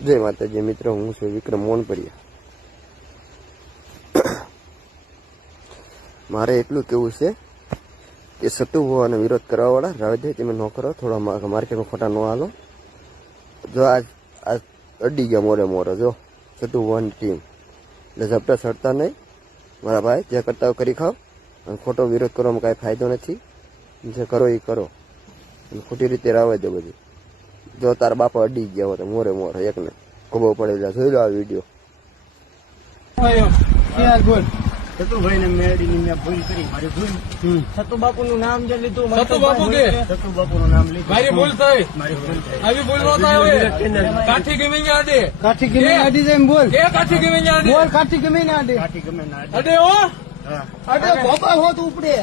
જય માતાજી મિત્રો, હું છું વિક્રમ મોનપરિયા. મારે એટલું કેવું છે કે સતુ હોવાનો વિરોધ કરવા વાળા રાવદે તમે ન કરો, થોડા માર્કેટમાં ખોટા ન હાલો. જો આજ અડી ગયા મોરે જો સતુ હોવાની ટીમ, એટલે ઝપટા ચડતા નહીં મારા ભાઈ. જે કરતા હોય કરી ખાવ, અને ખોટો વિરોધ કરવામાં કાંઈ ફાયદો નથી. જે કરો એ કરો, અને ખોટી રીતે રાવે દો બધી. જો તારા બાપા અડી ગયા હોય તો મોરે એકને ખબર પડે. જોઈ લો આ વિડીયો. સતુભાઈ ને મેળવીને મેં ભૂલ કરી, મારી ભૂલ. સતુ બાપુ નું નામ જે લીધું, સતુ બાપુ નું નામ લીધું, મારી ભૂલ થઈ. આવી ભૂલ નો થાય. કાઠી ગમે ને આડે, કાઠી ગમે આડી જાય બોલ, કે કાઠી ગમે ને આડે બોલ, કાઠી ગમે ને આડે, કાઠી ગમે ને આડે હો, આડે બાપા હોત ઉપડે.